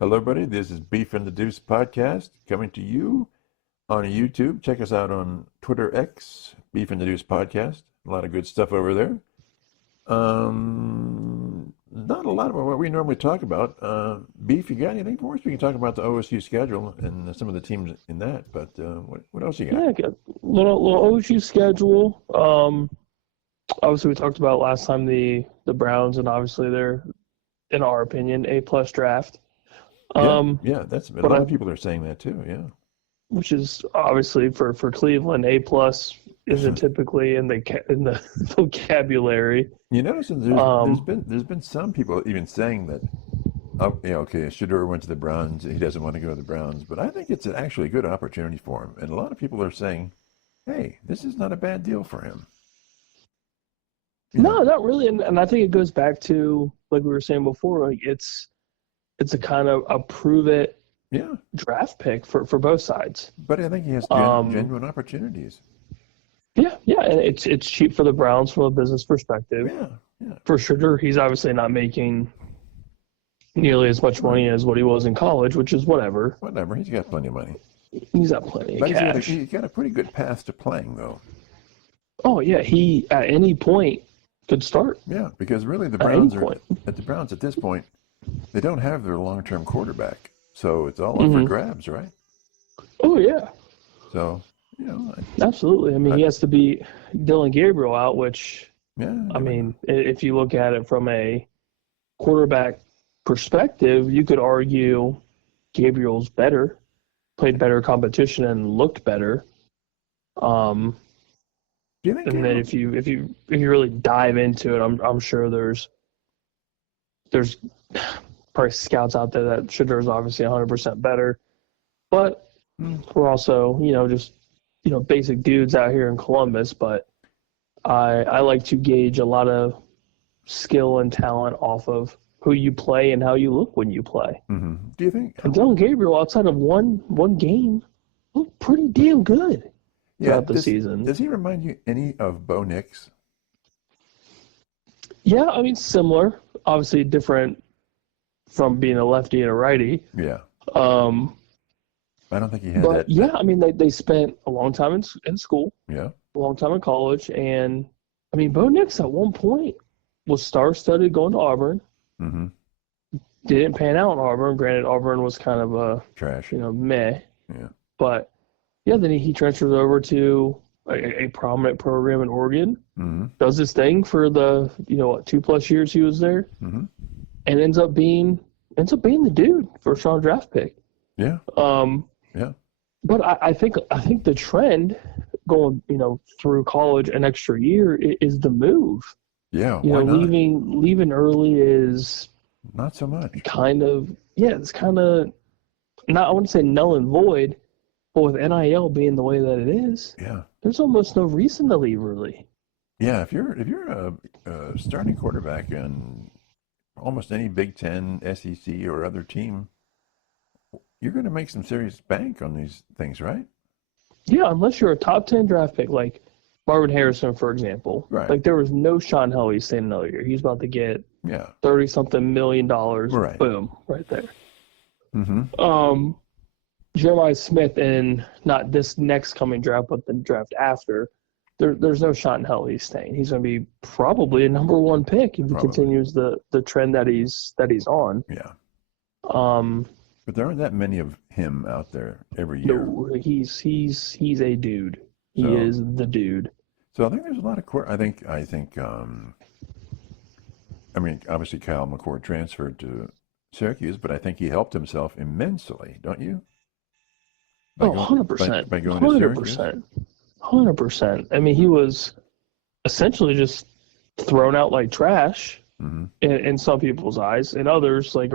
Hello, everybody. This is Beef and the Deuce podcast coming to you on YouTube. Check us out on Twitter X, Beef and the Deuce podcast. A lot of good stuff over there. Not a lot of what we normally talk about. Beef, you got anything for us? We can talk about the OSU schedule and some of the teams in that. But what else you got? Yeah, got little OSU schedule. Obviously, we talked about last time the Browns, and obviously they're, in our opinion, A+ draft. Yeah, that's a lot of people are saying that too. Yeah, which is obviously for Cleveland, A+ isn't typically in the vocabulary. You notice there's been some people even saying that. Okay, Shedeur went to the Browns. He doesn't want to go to the Browns, but I think it's actually a good opportunity for him. And a lot of people are saying, "Hey, this is not a bad deal for him." No, not really. And I think it goes back to, like we were saying before, like it's a kind of a prove it draft pick for both sides. But I think he has genuine opportunities. Yeah, and it's cheap for the Browns from a business perspective. Yeah. For sure, he's obviously not making nearly as much money as what he was in college, which is whatever. Whatever, he's got plenty of money. He's got plenty of cash. He's got a pretty good path to playing, though. Oh, yeah, he, at any point, could start. Yeah, because really the Browns at this point, they don't have their long-term quarterback. So it's all up for grabs, right? Oh, yeah. So, absolutely. I mean, he has to beat Dylan Gabriel out, which, mean, if you look at it from a quarterback perspective, you could argue Gabriel's better, played better competition, and looked better. Do you think? And then if you really dive into it, I'm sure there's probably scouts out there that Shedeur is obviously 100% better, but we're also just basic dudes out here in Columbus. But I like to gauge a lot of skill and talent off of who you play and how you look when you play. Mm-hmm. Do you think? And Dylan Gabriel, outside of one game, looked pretty damn good throughout the season. Does he remind you any of Bo Nix? Yeah, I mean, similar. Obviously different from being a lefty and a righty. Yeah. I don't think he had that. Yeah, I mean, they spent a long time in school. Yeah. A long time in college. And, I mean, Bo Nix at one point was star-studded going to Auburn. Mm-hmm. Didn't pan out in Auburn. Granted, Auburn was kind of a trash. Meh. Yeah. But, yeah, then he transfers over to a prominent program in Oregon. Mm-hmm. Does his thing for the 2+ years he was there. Mm-hmm. And ends up being the dude, first round draft pick. Yeah. Yeah. But I think the trend going through college an extra year is the move. Yeah. Why not? Leaving early is not so much. It's kind of not, I wouldn't say null and void, but with NIL being the way that it is, there's almost no reason to leave early. Yeah, if you're a starting quarterback in almost any Big Ten, SEC, or other team, you're going to make some serious bank on these things, right? Yeah, unless you're a top 10 draft pick, like Marvin Harrison, for example. Right. Like, there was no Sean Helvey staying another year. He's about to get $30-something million. Right. Boom, right there. Mm-hmm. Jeremiah Smith in not this next coming draft, but the draft after, there's no Sean Helvey staying. He's going to be probably a number one pick if he continues the trend that he's on. Yeah. But there aren't that many of him out there every year. No, he's a dude. He is the dude. So I think there's a lot of I think obviously Kyle McCord transferred to Syracuse, but I think he helped himself immensely, don't you? 100%. By going to Syracuse? 100%. I mean, he was essentially just thrown out like trash in some people's eyes. In others, I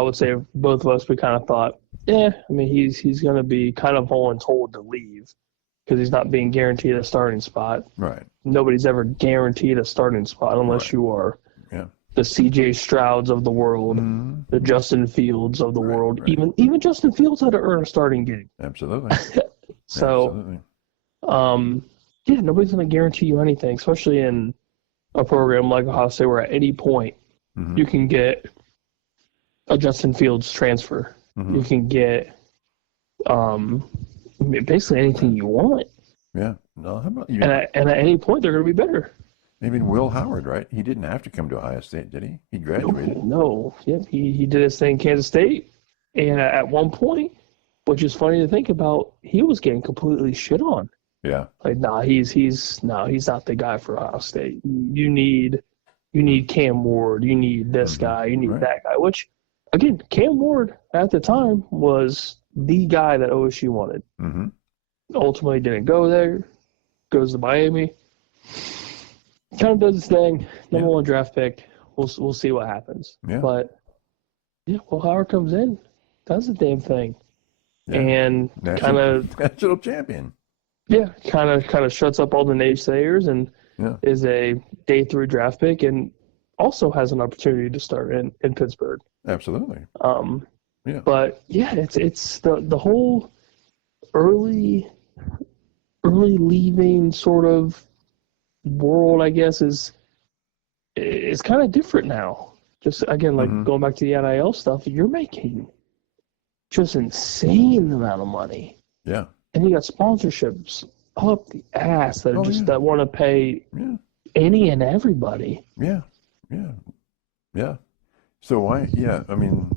would say both of us, we kind of thought, I mean, he's going to be kind of voluntold to leave because he's not being guaranteed a starting spot. Right. Nobody's ever guaranteed a starting spot unless you are the C.J. Strouds of the world, the Justin Fields of the world. Right. Even Justin Fields had to earn a starting gig. Absolutely. So, nobody's going to guarantee you anything, especially in a program like Ohio State where at any point you can get a Justin Fields transfer. Mm-hmm. You can get basically anything you want. Yeah. No, how about you? And at any point, they're going to be better. Maybe Will Howard, right? He didn't have to come to Ohio State, did he? He graduated. No. Yep. He did his thing in Kansas State. And at one point, which is funny to think about, he was getting completely shit on. Yeah. Like, he's not the guy for Ohio State. You need Cam Ward. You need this guy. You need that guy. Which, again, Cam Ward at the time was the guy that OSU wanted. Mm-hmm. Ultimately didn't go there. Goes to Miami. Kind of does his thing. Number one draft pick. We'll see what happens. Yeah. But yeah, Will Howard comes in, does the damn thing, and kind of national champion. Yeah, kind of shuts up all the naysayers and is a day 3 draft pick and also has an opportunity to start in Pittsburgh. Absolutely. But yeah, it's the whole early leaving sort of world, I guess, is kind of different now. Just again, like going back to the NIL stuff, you're making just insane amount of money. Yeah. And you got sponsorships up the ass that that want to pay any and everybody. Yeah. So why? Yeah, I mean,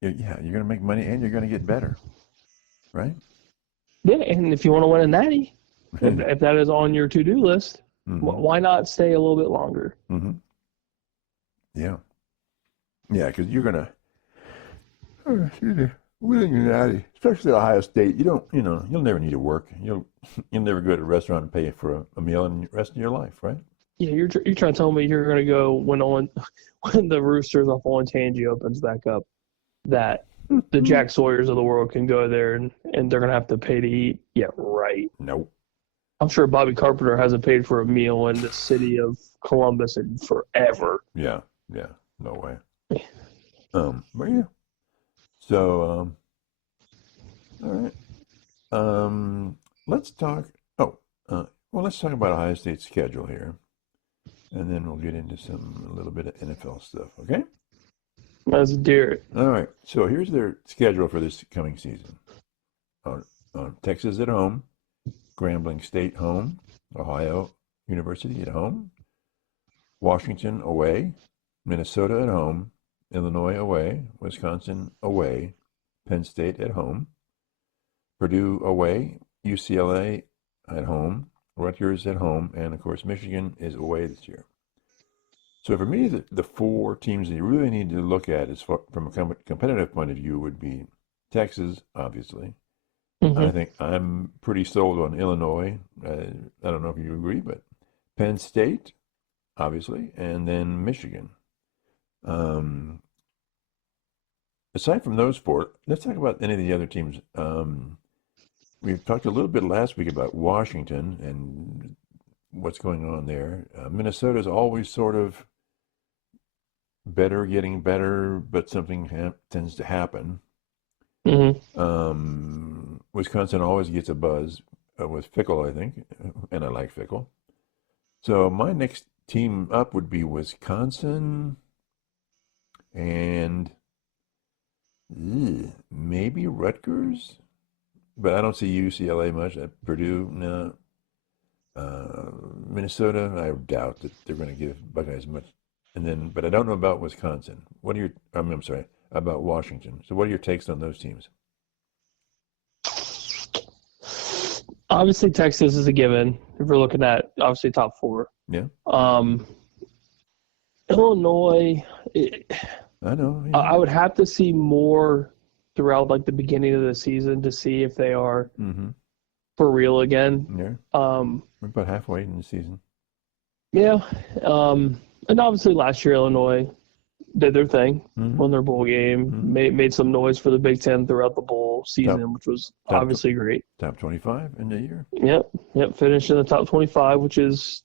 you're going to make money and you're going to get better, right? Yeah, and if you want to win a natty, if that is on your to-do list, why not stay a little bit longer? Mm-hmm. Yeah, because you're going to winning a natty, especially at Ohio State, you'll never need to work. You'll never go to a restaurant and pay for a meal in the rest of your life, right? Yeah, you're trying to tell me you're going to go when the Roosters off Olentangy opens back up, that the Jack Sawyers of the world can go there and they're going to have to pay to eat? Yeah, right. Nope. I'm sure Bobby Carpenter hasn't paid for a meal in the city of Columbus in forever. Yeah, no way. But yeah. So, all right. Let's talk. Let's talk about Ohio State's schedule here, and then we'll get into a little bit of NFL stuff. Okay. Let's do it. All right. So here's their schedule for this coming season. Texas at home, Grambling State home, Ohio University at home, Washington away, Minnesota at home, Illinois away, Wisconsin away, Penn State at home, Purdue away, UCLA at home, Rutgers at home, and of course Michigan is away this year. So for me, the 4 teams that you really need to look at from a competitive point of view would be Texas, obviously. Mm-hmm. I think I'm pretty sold on Illinois. I don't know if you agree, but Penn State, obviously, and then Michigan. Aside from those 4, let's talk about any of the other teams. We've talked a little bit last week about Washington and what's going on there. Minnesota is always sort of getting better, but something tends to happen. Mm-hmm. Wisconsin always gets a buzz with Fickell, I think, and I like Fickell. So my next team up would be Wisconsin and maybe Rutgers, but I don't see UCLA much. At Purdue, no. Minnesota, I doubt that they're going to give Buckeyes much. But I don't know about Wisconsin. I'm sorry, about Washington. So what are your takes on those teams? Obviously, Texas is a given. If we're looking at, obviously, top 4. Yeah. Illinois, I know. Yeah. I would have to see more throughout, like, the beginning of the season to see if they are for real again. Yeah. We're about halfway in the season. Yeah. And obviously last year Illinois did their thing, won their bowl game, made some noise for the Big Ten throughout the bowl season, which was obviously great. Top 25 in the year. Yep. Finished in the top 25, which is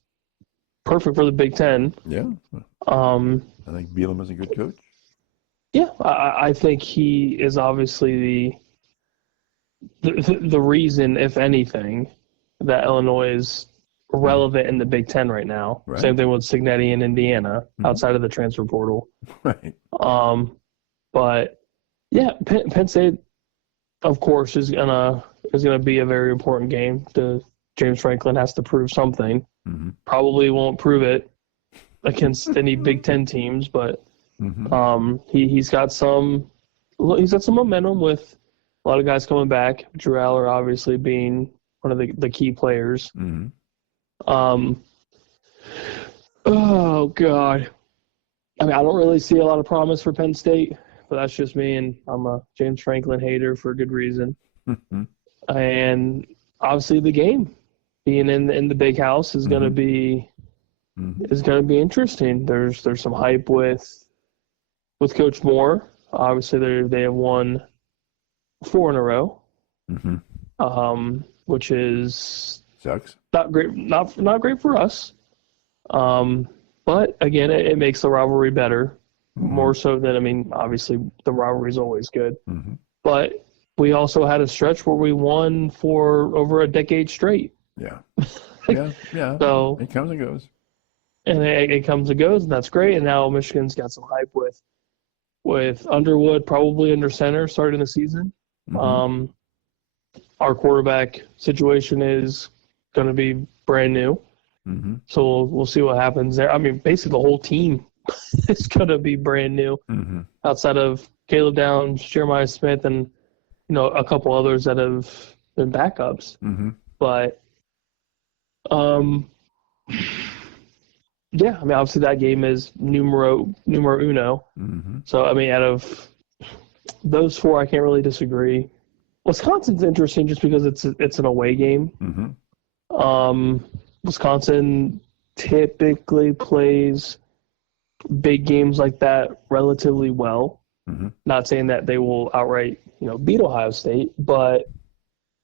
perfect for the Big Ten. Yeah. I think Bielema is a good coach. Yeah, I think he is obviously the reason, if anything, that Illinois is relevant in the Big Ten right now. Right. Same thing with Cignetti in Indiana, outside of the transfer portal. Right. But yeah, Penn State, of course, is gonna be a very important game. James Franklin has to prove something. Mm-hmm. Probably won't prove it against any Big Ten teams, but he's got some momentum with a lot of guys coming back. Drew Aller obviously being one of the key players. Mm-hmm. Oh God, I mean, I don't really see a lot of promise for Penn State, but that's just me, and I'm a James Franklin hater for good reason. Mm-hmm. And obviously, the game being in the big house is going to be interesting. There's some hype with Coach Moore. Obviously, they have won 4 in a row, which is sucks. Not great. Not great for us. But again, it makes the rivalry better, more so than, I mean, obviously the rivalry is always good. But we also had a stretch where we won for over a decade straight. Yeah. Yeah. So it comes and goes. And it comes and goes, and that's great. And now Michigan's got some hype with Underwood probably under center starting the season. Our quarterback situation is going to be brand new. So we'll see what happens there. I mean, basically the whole team is going to be brand new outside of Caleb Downs, Jeremiah Smith, and a couple others that have been backups. But yeah, I mean, obviously that game is numero uno. So I mean, out of those 4, I can't really disagree. Wisconsin's interesting just because it's an away game. Wisconsin typically plays big games like that relatively well. Not saying that they will outright, beat Ohio State, but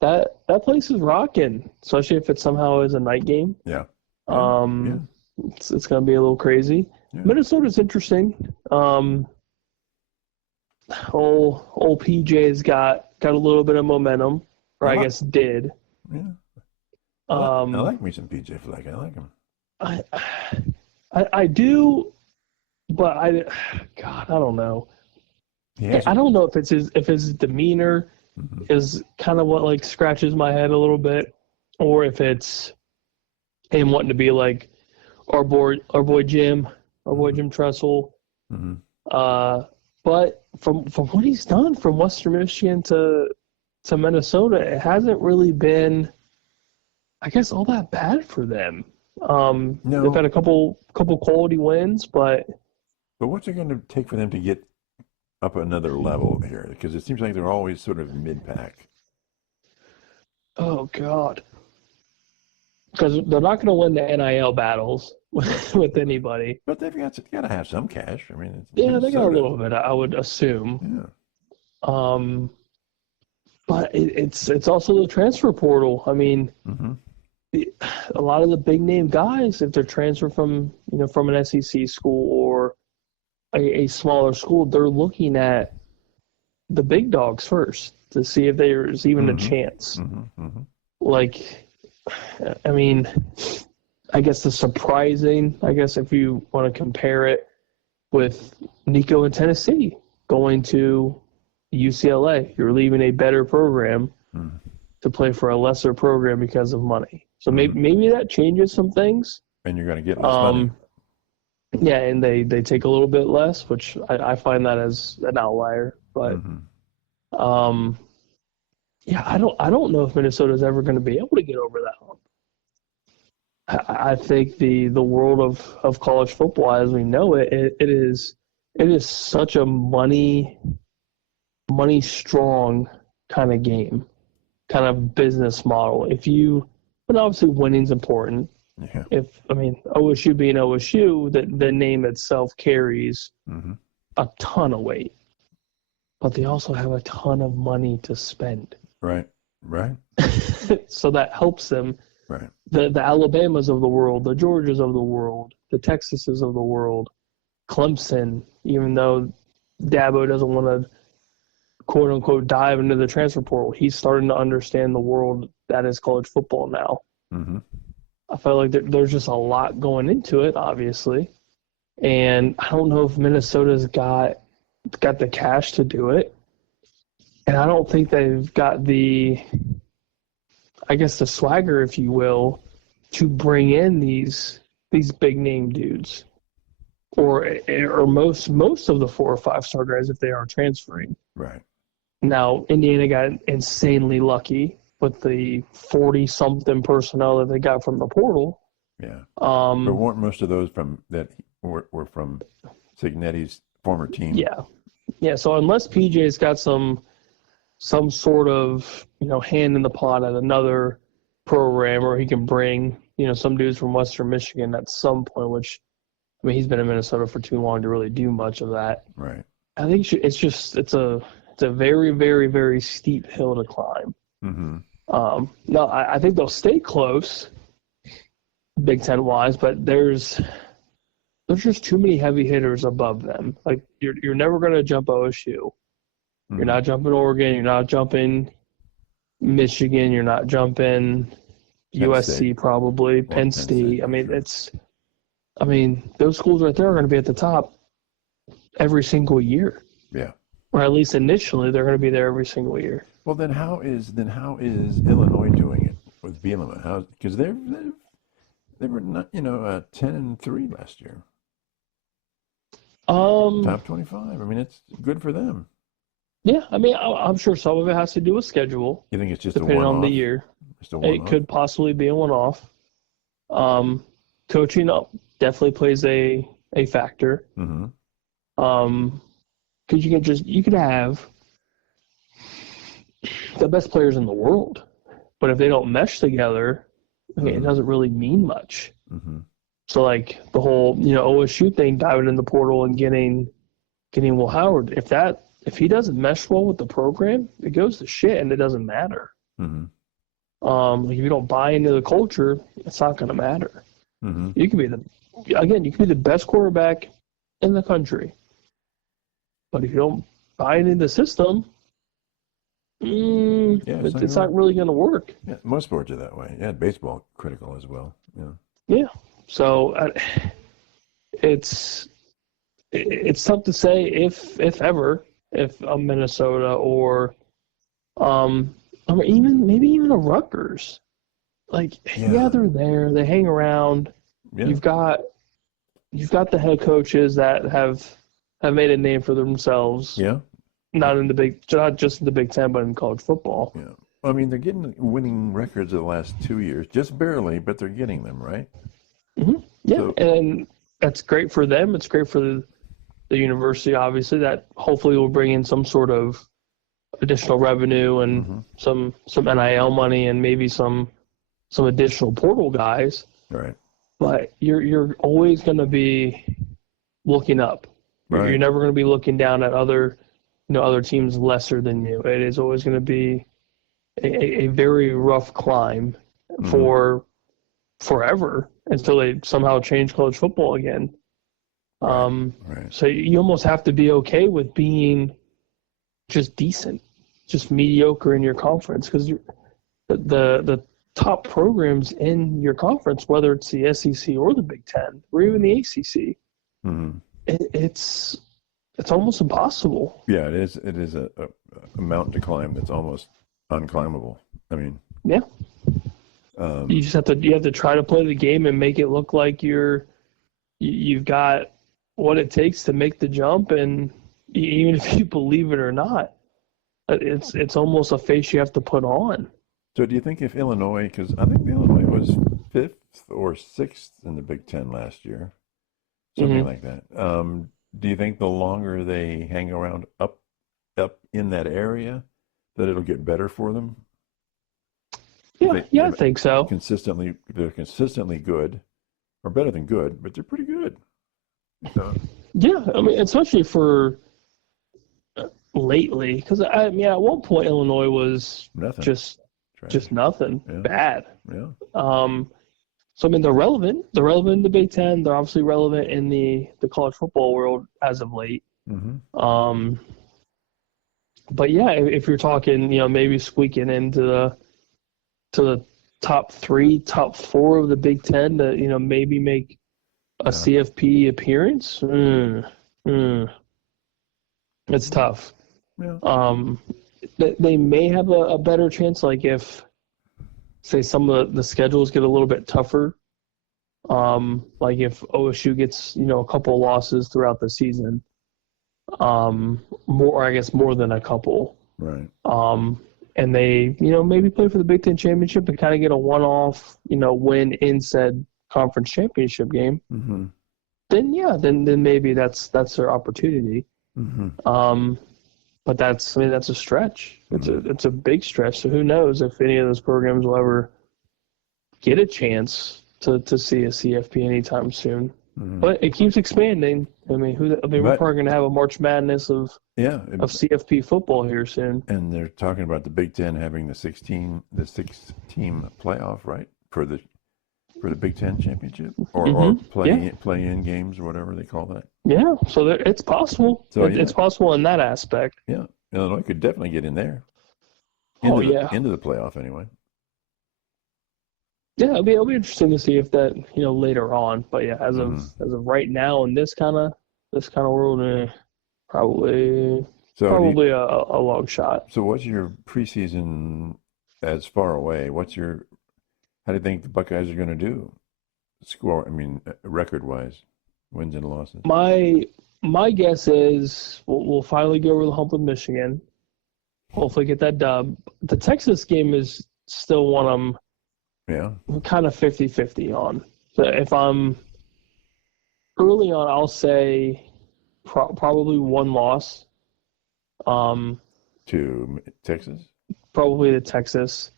that place is rocking, especially if it somehow is a night game. Yeah. It's going to be a little crazy. Yeah. Minnesota's interesting. Old PJ's got a little bit of momentum, or I guess did. Yeah. I like me some PJ Fleck. I like him. I do, but I don't know. I don't know if his demeanor is kind of what scratches my head a little bit, or if it's him wanting to be like our boy Jim Tressel. But from what he's done from Western Michigan to Minnesota, it hasn't really been, I guess, all that bad for them. No. They've had a couple quality wins, but what's it going to take for them to get up another level here? Because it seems like they're always sort of mid-pack. Oh God, because they're not going to win the NIL battles with anybody. But they've got to have some cash. I mean, they got a little bit, I would assume. Yeah. But it's also the transfer portal. I mean, a lot of the big name guys, if they're transferred from an SEC school or a smaller school, they're looking at the big dogs first to see if there's even a chance. I mean, I guess if you want to compare it with Nico in Tennessee going to UCLA, you're leaving a better program to play for a lesser program because of money. So maybe that changes some things. And you're going to get less money. Yeah, and they take a little bit less, which I find that as an outlier. But yeah, I don't know if Minnesota's ever going to be able to get over that hump. I think the world of college football as we know it is such a money strong kind of game, kind of business model. But obviously winning's important. Yeah. OSU being OSU, the name itself carries a ton of weight, but they also have a ton of money to spend. Right. So that helps them. Right. The Alabamas of the world, the Georgias of the world, the Texases of the world, Clemson, even though Dabo doesn't want to quote unquote dive into the transfer portal, he's starting to understand the world that is college football now. I feel like there's just a lot going into it, obviously. And I don't know if Minnesota's got got the cash to do it, and I don't think they've got the swagger, if you will, to bring in these big name dudes, or most of the 4 or 5 star guys if they are transferring. Right. Now, Indiana got insanely lucky with the 40-something personnel that they got from the portal. Yeah. But weren't most of those from that were from Cignetti's former team? Yeah. Yeah. So unless PJ's got some sort of, hand in the pot at another program, or he can bring, some dudes from Western Michigan at some point, which, he's been in Minnesota for too long to really do much of that. Right. I think it's a very, very, very steep hill to climb. Mm-hmm. No, I think they'll stay close, Big Ten wise, but there's just too many heavy hitters above them. Like you're never going to jump OSU. Mm-hmm. You're not jumping Oregon. You're not jumping Michigan. You're not jumping USC State. probably. Penn State. Those schools right there are going to be at the top every single year. Yeah. Or at least initially, they're going to be there every single year. Well, then how is Illinois doing it with Bielema? Because they were not 10-3 last year. Top 25. It's good for them. Yeah, I'm sure some of it has to do with schedule. You think it's just depending a one-off? on the year? Just a one-off? It could possibly be a one-off. Coaching definitely plays a factor. Mm-hmm. Because you could have the best players in the world, but if they don't mesh together, it doesn't really mean much. Mm-hmm. So like the whole OSU thing, diving in the portal and getting Will Howard, if he doesn't mesh well with the program, it goes to shit and it doesn't matter. Mm-hmm. If you don't buy into the culture, it's not going to matter. Mm-hmm. You can be the best quarterback in the country, but if you don't buy into the system, it's not really going to work. Yeah, most sports are that way. Yeah, baseball critical as well. Yeah. Yeah. So it's tough to say if ever Minnesota or maybe even a Rutgers, they're there, they hang around. Yeah. You've got the head coaches that have made a name for themselves. Yeah. Not just in the Big Ten, but in college football. Yeah. They're getting winning records of the last 2 years, just barely, but they're getting them, right? Mm-hmm. Yeah, So, and that's great for them. It's great for the university, obviously, that hopefully will bring in some sort of additional revenue and some NIL money and maybe some additional portal guys. right. But you're always going to be looking up. Right. You're never going to be looking down at other teams lesser than you. It is always going to be a very rough climb for forever until they somehow change college football again. Right. So you almost have to be okay with being just decent, just mediocre in your conference, because the top programs in your conference, whether it's the SEC or the Big Ten or even the ACC, it's almost impossible. Yeah, it is. It is a mountain to climb that's almost unclimbable. Yeah. You just have to try to play the game and make it look like you've got what it takes to make the jump, and even if you believe it or not, it's almost a face you have to put on. So do you think if Illinois, because I think Illinois was 5th or 6th in the Big Ten last year, something like that. Do you think the longer they hang around up in that area, that it'll get better for them? I think so. They're consistently good, or better than good, but they're pretty good. So, yeah, especially for lately, because at one point Illinois was nothing. Just nothing. Yeah. Bad. Yeah. So they're relevant. They're relevant in the Big Ten. They're obviously relevant in the college football world as of late. Mm-hmm. But yeah, if you're talking, maybe squeaking into the top 3, top 4 of the Big Ten to, maybe make a CFP appearance. It's tough. Yeah. They may have a better chance, like if, say, some of the schedules get a little bit tougher. Like if OSU gets, a couple of losses throughout the season, more than a couple. Right. And they, maybe play for the Big Ten championship and kind of get a one-off, win in said conference championship game. Mm-hmm. Then maybe that's their opportunity. Mm-hmm. But that's a stretch. It's a big stretch. So who knows if any of those programs will ever get a chance to see a CFP anytime soon. Mm-hmm. But it keeps expanding. We're probably going to have a March Madness of CFP football here soon. And they're talking about the Big Ten having the 6-team playoff, right, for the Big Ten championship or play-in games or whatever they call that. Yeah, so it's possible. So it's possible in that aspect. Yeah, Illinois could definitely get in there. Into the playoff anyway. Yeah, it'll be interesting to see if that later on. But yeah, as of right now in this kind of world, probably a long shot. So what's your preseason as far away? How do you think the Buckeyes are going to do? Record-wise, wins and losses. My guess is we'll finally go over the hump with Michigan. Hopefully get that dub. The Texas game is still one I'm kind of 50-50 on. So if I'm early on, I'll say probably one loss. To Texas? Probably to Texas.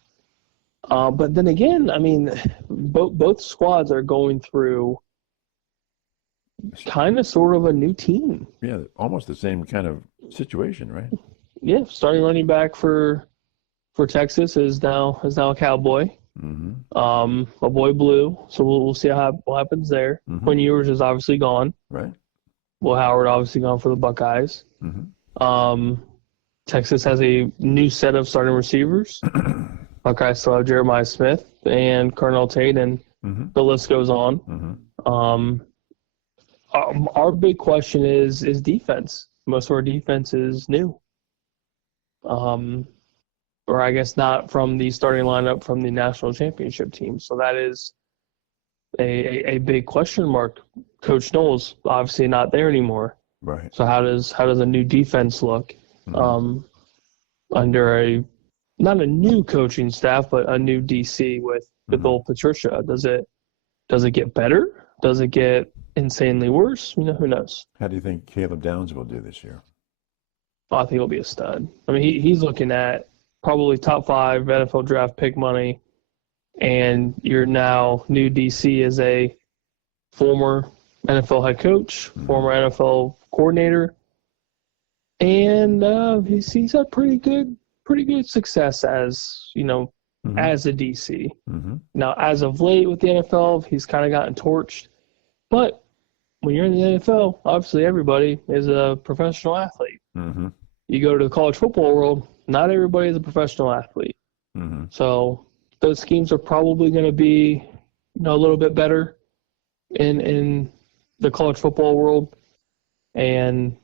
But then again, both squads are going through kind of sort of a new team. Yeah, almost the same kind of situation, right? Yeah, starting running back for Texas is now a Cowboy. Mm-hmm. A boy Blue. So we'll see what happens there. Mm-hmm. Quinn Ewers is obviously gone. Right. Will Howard obviously gone for the Buckeyes. Mm-hmm. Texas has a new set of starting receivers. Buckeyes still have Jeremiah Smith and Cornell Tate, and the list goes on. Mm-hmm. Our big question is defense. Most of our defense is new. Or I guess not from the starting lineup from the national championship team. So that is a big question mark. Coach Knowles obviously not there anymore. Right. So how does a new defense look under not a new coaching staff, but a new DC with old Patricia? Does it get better? Does it get insanely worse? Who knows? How do you think Caleb Downs will do this year? I think he'll be a stud. He's looking at probably top 5 NFL draft pick money, and your now new DC is a former NFL head coach, former NFL coordinator, and he's had pretty good success as as a DC. Mm-hmm. Now, as of late with the NFL, he's kind of gotten torched, but when you're in the NFL, obviously everybody is a professional athlete. Mm-hmm. You go to the college football world, not everybody is a professional athlete. Mm-hmm. So those schemes are probably going to be, a little bit better in the college football world. And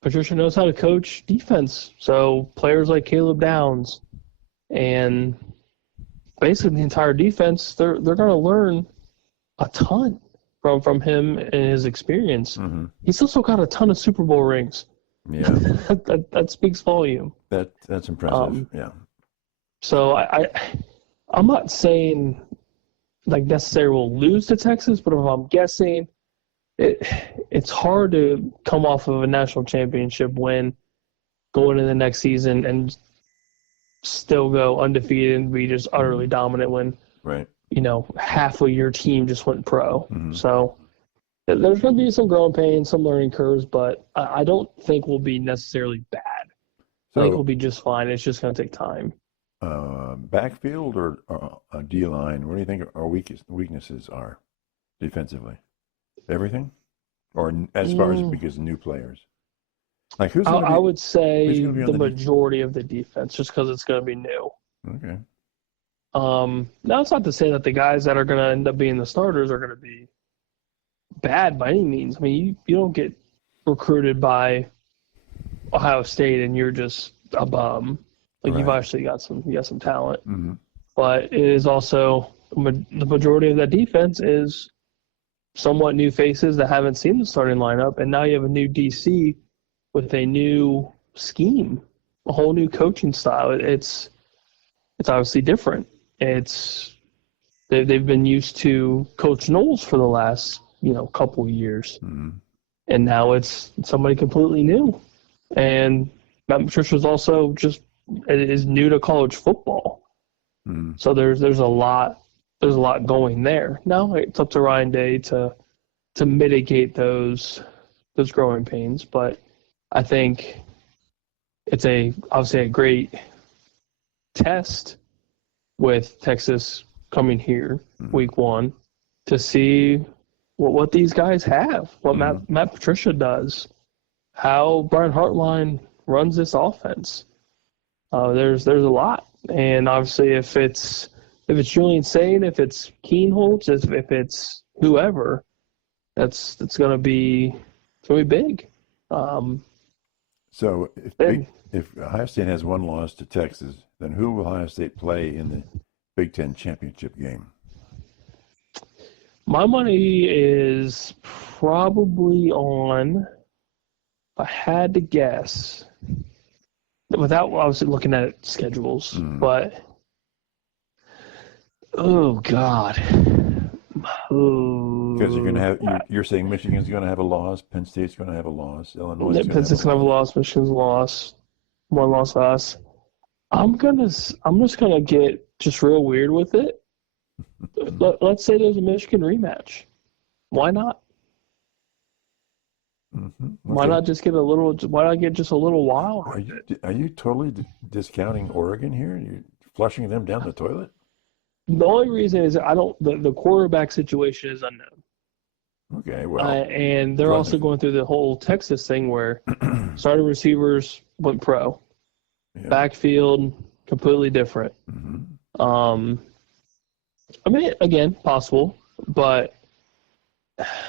Patricia knows how to coach defense. So players like Caleb Downs and basically the entire defense, they're going to learn a ton from him and his experience. Mm-hmm. He's also got a ton of Super Bowl rings. Yeah, that speaks volume. That's impressive. Yeah. So I'm not saying like necessarily we'll lose to Texas, but if I'm guessing, it's hard to come off of a national championship win, go into the next season and still go undefeated and be just utterly dominant when half of your team just went pro. Mm-hmm. So there's going to be some growing pains, some learning curves, but I don't think we'll be necessarily bad. I think we'll be just fine. It's just going to take time. Backfield or D-line, what do you think our weaknesses are defensively? Everything? Or as far as because new players? Like who's going to be, I would say the majority of the defense, just because it's going to be new. Okay. Now, it's not to say that the guys that are going to end up being the starters are going to be bad by any means. You don't get recruited by Ohio State and you're just a bum. Like you've actually got some talent. Mm-hmm. But it is also the majority of that defense is somewhat new faces that haven't seen the starting lineup, and now you have a new DC with a new scheme, a whole new coaching style. It's obviously different. They've been used to Coach Knowles for the last couple of years, and now it's somebody completely new. And Matt Patricia's also is new to college football, so there's a lot going there. Now it's up to Ryan Day to mitigate those growing pains, but I think it's obviously a great test with Texas coming here week 1 to see what these guys have, what Matt Patricia does, how Brian Hartline runs this offense. There's a lot, and obviously if it's Julian Sain, if it's Keenholz, if it's whoever, that's gonna be big. So if Ohio State has one loss to Texas, then who will Ohio State play in the Big Ten championship game? My money is probably on, if I had to guess, without obviously looking at schedules, but oh God. Because you're going to have, you're saying Michigan's going to have a loss, Penn State's going to have a loss, Illinois. Penn State's going to have a loss, Michigan's a loss, one loss us. I'm just gonna get just real weird with it. Let's say there's a Michigan rematch. Why not? Okay. Why not just get a little? Why not get just a little wild? Are you totally discounting Oregon here? You're flushing them down the toilet? The only reason is the quarterback situation is unknown. Okay, well, and they're also going through the whole Texas thing where starting receivers went pro, backfield completely different. I mean, again, possible, but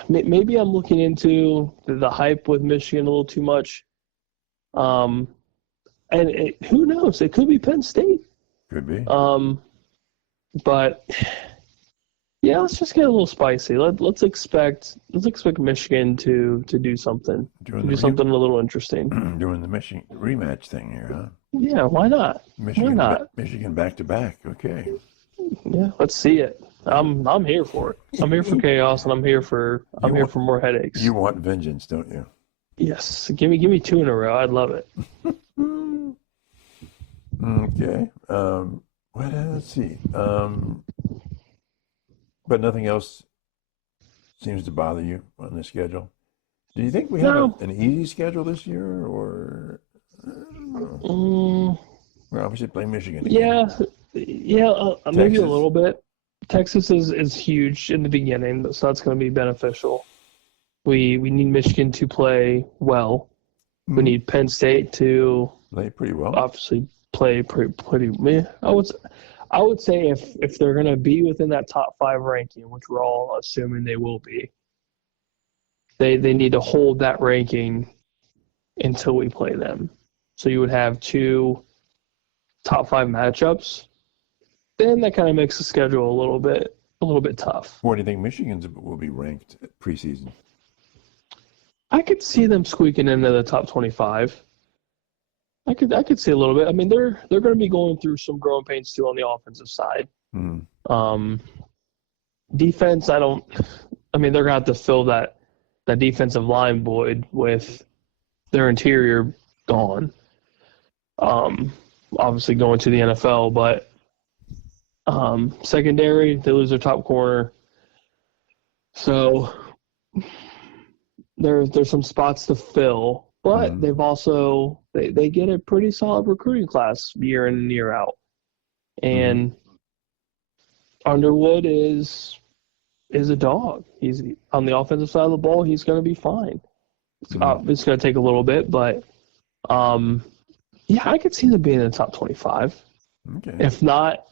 maybe I'm looking into the hype with Michigan a little too much. And who knows? It could be Penn State. Could be. But yeah, let's just get a little spicy. Let's expect Michigan to do something. Something a little interesting. Doing the Michigan rematch thing here, huh? Yeah, why not? Michigan, why not? Michigan back to back. Okay. Yeah, let's see it. I'm here for it. I'm here for chaos, and I'm here for more headaches. You want vengeance, don't you? Yes, give me 2 in a row. I'd love it. Okay. Let's see. But nothing else seems to bother you on the schedule. Do you think we have an easy schedule this year, or we're obviously playing Michigan again? Yeah, maybe a little bit. Texas is huge in the beginning, so that's going to be beneficial. We need Michigan to play well. We need Penn State to play pretty well. Obviously, play pretty. I would say if they're going to be within that top 5 ranking, which we're all assuming they will be, they need to hold that ranking until we play them. So you would have 2 top 5 matchups. Then that kind of makes the schedule a little bit tough. Where do you think Michigan's will be ranked at preseason? I could see them squeaking into the top 25. I could see a little bit. I mean, they're going to be going through some growing pains too on the offensive side. Defense, they're going to have to fill that defensive line void with their interior gone. Obviously going to the NFL, but secondary, they lose their top corner. So there's some spots to fill, but they've also they get a pretty solid recruiting class year in and year out. And Underwood is a dog. He's on the offensive side of the ball. He's going to be fine. It's going to take a little bit, but I could see them being in the top 25. Okay. If not,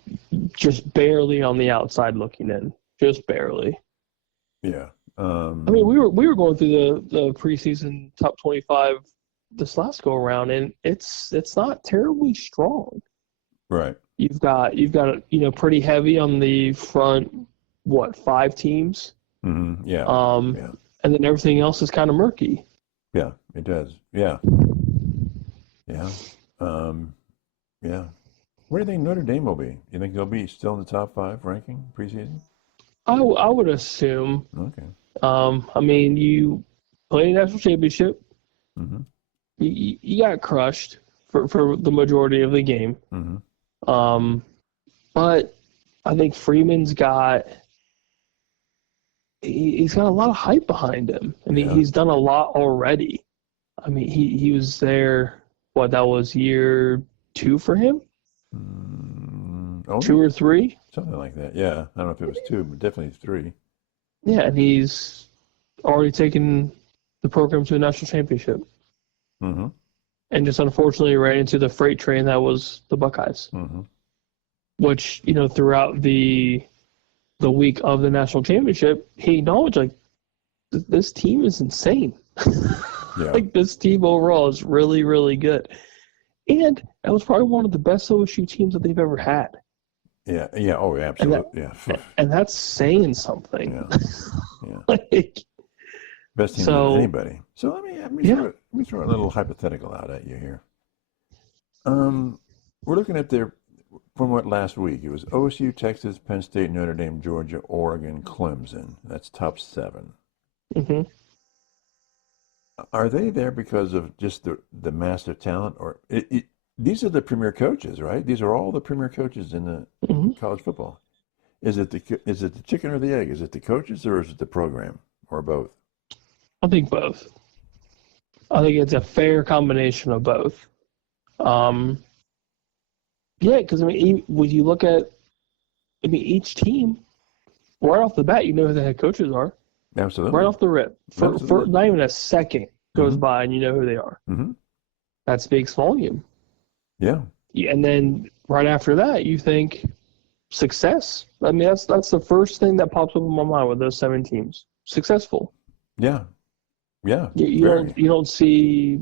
just barely on the outside looking in, just barely. Yeah. I mean, we were going through the preseason top 25 this last go around, and it's not terribly strong. Right. You've got pretty heavy on the front. What, 5 teams? Mm-hmm. Yeah. Yeah. And then everything else is kind of murky. Yeah, it does. Yeah. Yeah. Yeah. Where do you think Notre Dame will be? You think they'll be still in the top 5 ranking preseason? I would assume. Okay. I mean, you played a national championship. Mm-hmm. You got crushed for the majority of the game. Mm-hmm. But I think Freeman's got he's got a lot of hype behind him. I mean, he's done a lot already. I mean, he was there. What, that was year 2 for him? 2 or 3? Something like that. Yeah, I don't know if it was 2, but definitely 3. Yeah, and he's already taken the program to a national championship. Mm-hmm. And just unfortunately ran into the freight train that was the Buckeyes. Mm-hmm. Which, throughout the week of the national championship, he acknowledged, like, this team is insane. Yeah. Like, this team overall is really, really good. And that was probably one of the best OSU teams that they've ever had. Yeah, yeah, oh, absolutely, And that's saying something. Yeah. Yeah. Like, best team than anybody. So let me throw a little hypothetical out at you here. We're looking at from last week? It was OSU, Texas, Penn State, Notre Dame, Georgia, Oregon, Clemson. That's top 7. Mm-hmm. Are they there because of just the massive talent, or these are the premier coaches, right? These are all the premier coaches in the college football. Is it the chicken or the egg? Is it the coaches or is it the program, or both? I think both. I think it's a fair combination of both. Yeah, because when you look at, each team, right off the bat, you know who the head coaches are. Absolutely. Right off the rip. For not even a second goes by and you know who they are. Mm-hmm. That speaks volume. Yeah. And then right after that, you think success. That's the first thing that pops up in my mind with those 7 teams. Successful. Yeah. Yeah. You don't see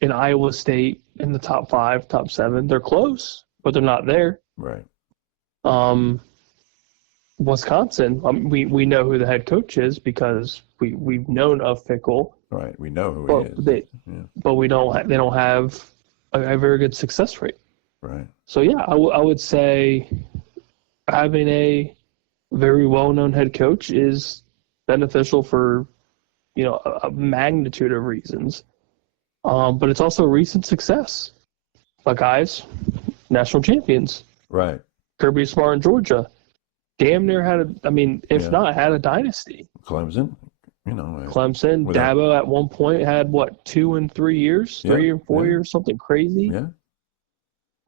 an Iowa State in the top 5, top 7. They're close, but they're not there. Right. Wisconsin, we know who the head coach is because we've known of Fickle. Right, we know who he is. But they don't have a very good success rate. Right. So yeah, I would say having a very well-known head coach is beneficial for a magnitude of reasons. But it's also recent success. Buckeyes, national champions. Right. Kirby Smart in Georgia. Damn near had not had a dynasty. Clemson, Clemson, Dabo at one point had 2 and 3 years, 3 or 4 years, something crazy. Yeah.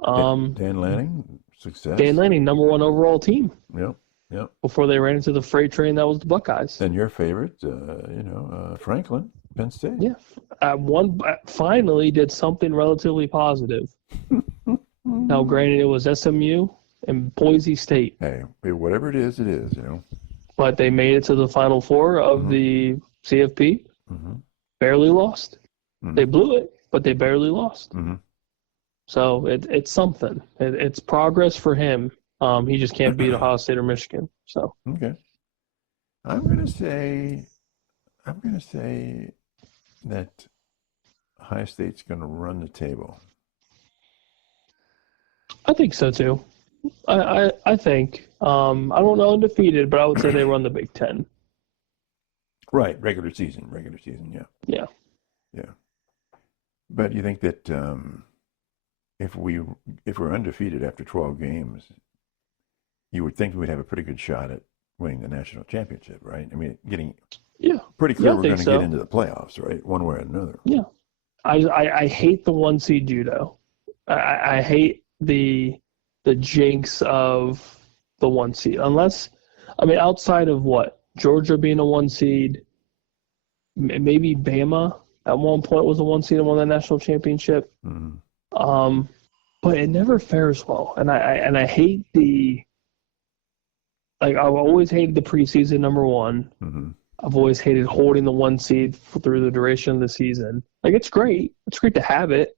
Dan Lanning, success. Dan Lanning, number 1 overall team. Yep. Yep. Before they ran into the freight train that was the Buckeyes. And your favorite, Franklin, Penn State. Yeah. Finally did something relatively positive. Now, granted, it was SMU and Boise State. Hey, whatever it is, But they made it to the Final Four of the CFP. Mm-hmm. Barely lost. Mm-hmm. They blew it, but they barely lost. Mm-hmm. So it's something. It's progress for him. He just can't beat Ohio State or Michigan. So okay, I'm gonna say that Ohio State's gonna run the table. I think so too. I think. I don't know undefeated, but I would say they run the Big Ten. Right, regular season, yeah. Yeah. Yeah. But you think that if we're undefeated after 12 games, you would think we'd have a pretty good shot at winning the national championship, right? Getting pretty clear we're going to get into the playoffs, right? One way or another. Yeah. I hate the 1 seed judo. I hate the jinx of the 1 seed. Unless, outside of Georgia being a 1 seed, maybe Bama at one point was a 1 seed and won the national championship. Mm-hmm. But it never fares well. And I hate I've always hated the preseason, number 1. Mm-hmm. I've always hated holding the 1 seed through the duration of the season. Like, it's great. It's great to have it.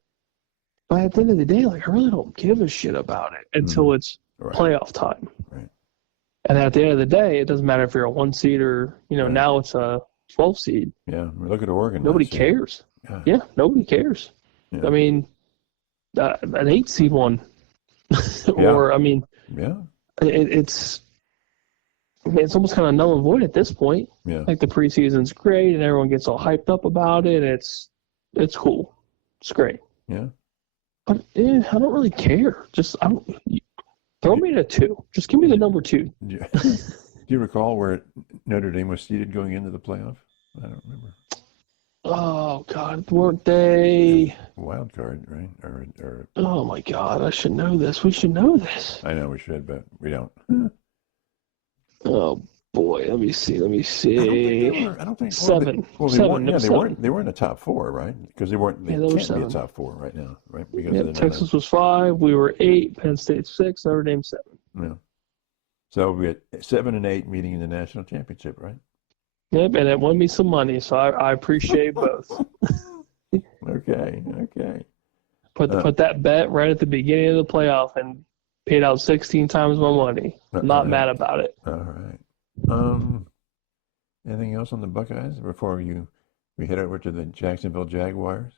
But at the end of the day, like, I really don't give a shit about it until it's playoff time. Right. And at the end of the day, it doesn't matter if you're a 1 seed or, now it's a 12 seed. Yeah. Look at Oregon. Nobody cares. Yeah, nobody cares. Yeah. I mean, an 8 seed one. Or, it's almost kind of null and void at this point. Yeah. Like, the preseason's great and everyone gets all hyped up about it. It's cool. It's great. Yeah. But I don't really care. Throw me at a 2. Just give me the number 2. Do you recall where Notre Dame was seated going into the playoff? I don't remember. Oh God, weren't they? Wild card, right? Or oh my God, I should know this. We should know this. I know we should, but we don't. Oh boy, let me see. I don't think 7. They were in the top 4, right? Because they weren't. They can't be a top 4 right now, right? Because Texas was 5. We were 8. Penn State 6. Notre Dame 7. Yeah. So we had 7 and 8 meeting in the national championship, right? Yep, and it won me some money, so I appreciate both. Okay. Put that bet right at the beginning of the playoff and paid out 16 times my money. I'm not mad about it. All right. Anything else on the Buckeyes before we head over to the Jacksonville Jaguars?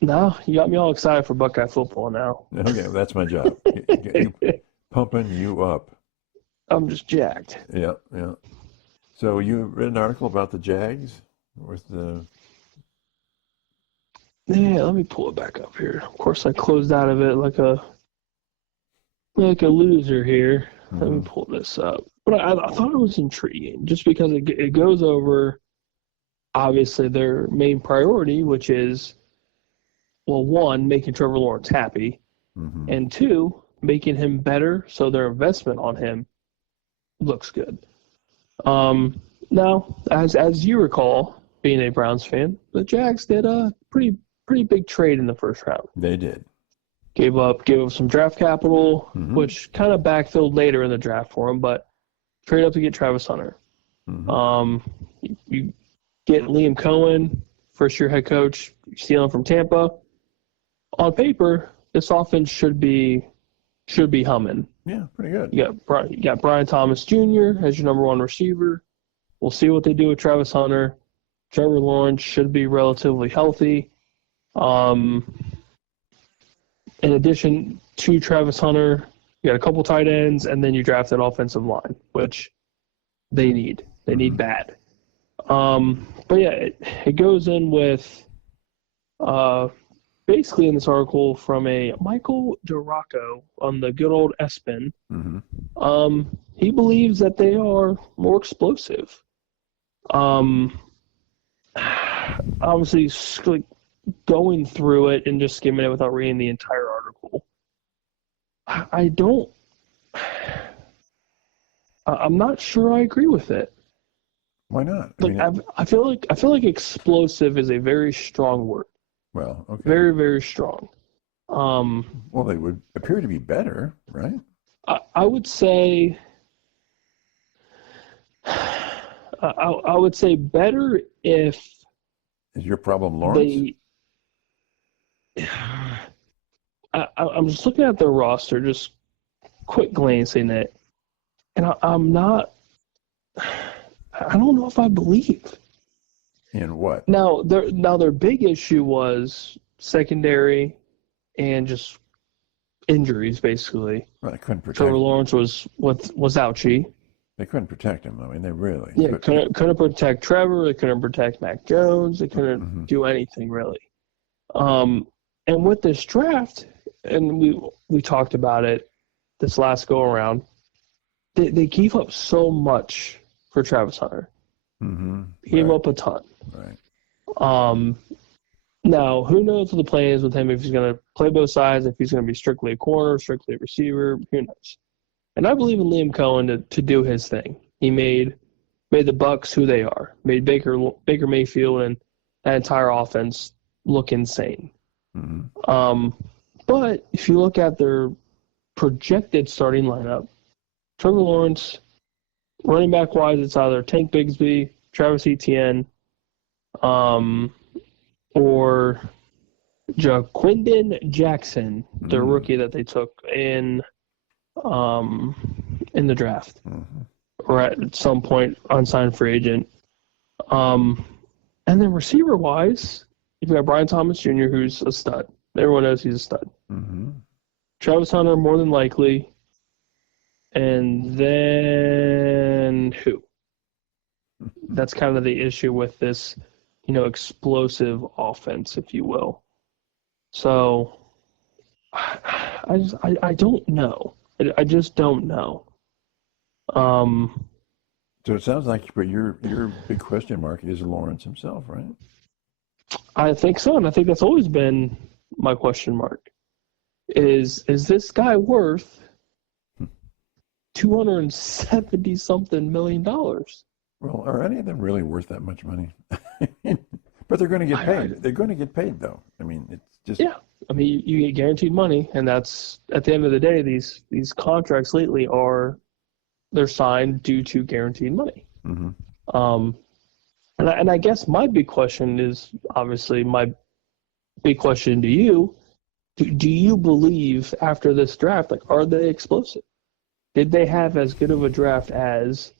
No, you got me all excited for Buckeye football now. Okay, that's my job. Pumping you up. I'm just jacked. Yeah. So you read an article about the Jags with the... Yeah, let me pull it back up here. Of course, I closed out of it like a loser here. Mm-hmm. Let me pull this up. But I thought it was intriguing just because it goes over, obviously, their main priority, which is, well, 1, making Trevor Lawrence happy, and 2, making him better so their investment on him looks good. Now, as you recall, being a Browns fan, the Jags did a pretty big trade in the first round. They did. Gave up some draft capital, which kind of backfilled later in the draft for him, but trade up to get Travis Hunter. You get Liam Cohen, first-year head coach, stealing from Tampa. On paper, this offense should be humming. Yeah, pretty good. You got Brian Thomas Jr. as your number 1 receiver. We'll see what they do with Travis Hunter. Trevor Lawrence should be relatively healthy. In addition to Travis Hunter, you got a couple tight ends, and then you drafted offensive line, which they need. They need bad. But yeah, it goes in with basically in this article from a Michael DeRocco on the good old ESPN. He believes that they are more explosive. Obviously, going through it and just skimming it without reading the entire article, I'm not sure I agree with it. Why not? I feel like explosive is a very strong word. Well, okay. Very, very strong. Well, they would appear to be better, right? I would say I would say better if... Is your problem Lawrence? I'm just looking at their roster, just quick glancing it, and I'm not... I don't know if I believe. In what? Now their big issue was secondary and just injuries, basically. Well, they couldn't protect. Trevor Lawrence was ouchie. They couldn't protect him. I mean, they really. Yeah, couldn't protect Trevor. They couldn't protect Mac Jones. They couldn't do anything really. And with this draft, and we talked about it this last go around, they gave up so much for Travis Hunter. Gave up a ton. Right. Now, who knows what the plan is with him, if he's going to play both sides, if he's going to be strictly a corner, strictly a receiver, who knows. And I believe in Liam Cohen to do his thing. He made the Bucs who they are, made Baker Mayfield and that entire offense look insane. But if you look at their projected starting lineup, Trevor Lawrence, running back wise, it's either Tank Bigsby, Travis Etienne, or Jaquindon Jackson, the rookie that they took in the draft, or at some point unsigned free agent. And then receiver wise, you've got Brian Thomas Jr., who's a stud. Everyone knows he's a stud. Travis Hunter, more than likely. And then who? That's kind of the issue with this, explosive offense, if you will. So I don't know. I just don't know. So it sounds like, but your big question mark is Lawrence himself, right? I think so, and I think that's always been my question mark. Is this guy worth $270-something million? Well, are any of them really worth that much money? But they're going to get paid. They're going to get paid, though. I mean, it's just... Yeah. I mean, you get guaranteed money, and that's, at the end of the day, these contracts lately they're signed due to guaranteed money. And I guess my big question is, obviously, my big question to you, do you believe after this draft, are they explosive? Did they have as good of a draft as,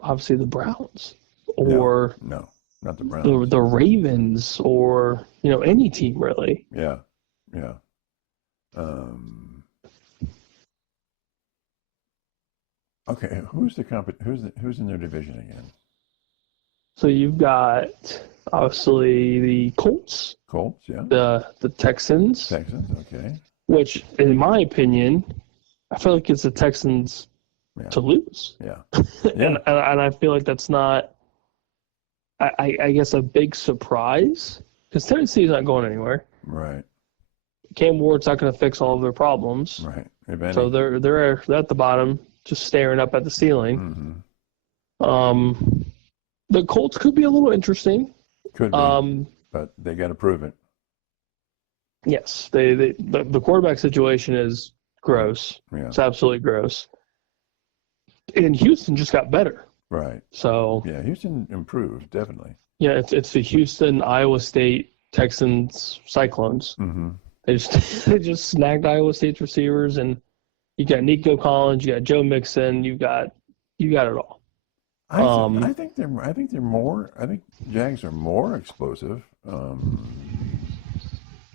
obviously, the Browns? Or no, not the Browns. The Ravens, or, any team, really? Yeah. Okay, who's in their division again? So you've got, obviously, the Colts. Colts, yeah. The Texans. Texans, okay. Which, in my opinion, I feel like it's the Texans to lose. Yeah. and I feel like that's not, I guess, a big surprise, because Tennessee's not going anywhere. Right. Cam Ward's not going to fix all of their problems. Right. So they're at the bottom, just staring up at the ceiling. The Colts could be a little interesting. Could be, but they got to prove it. Yes, the quarterback situation is gross. Yeah. It's absolutely gross. And Houston just got better. Right. So yeah, Houston improved, definitely. Yeah, it's the Houston, Iowa State, Texans, Cyclones. They just snagged Iowa State's receivers, and you got Nico Collins, you got Joe Mixon, you got it all. I think Jags are more explosive.